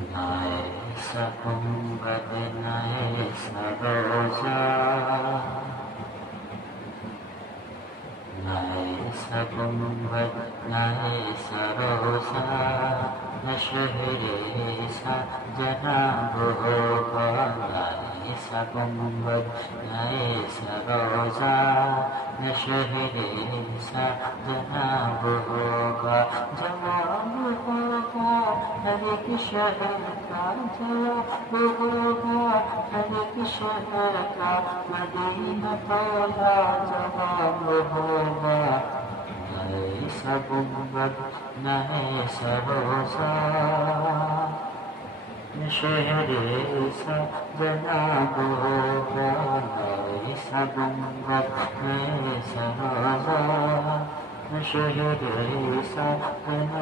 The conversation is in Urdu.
ایسا گنبد نہ ایسا روزہ نہ ایسا گنبد نہ ایسا روزہ نہ شہر ایسا جناب ہوگا نہ ایسا گنبد نہ ایسا روزہ نہ شہر ایسا جناب ہوگا جواب ہوگا ہر ایک شہر کا جواب ہوگا ہر ایک شہر کا مدینہ تو لاجواب ہوگا نہ ایسا گنبد نہ ایسا روزہ نہ شہر ایسا جناب ہوگا نہ ایسا گنبد نہ ایسا روزہ نہ شہر ایسا جناب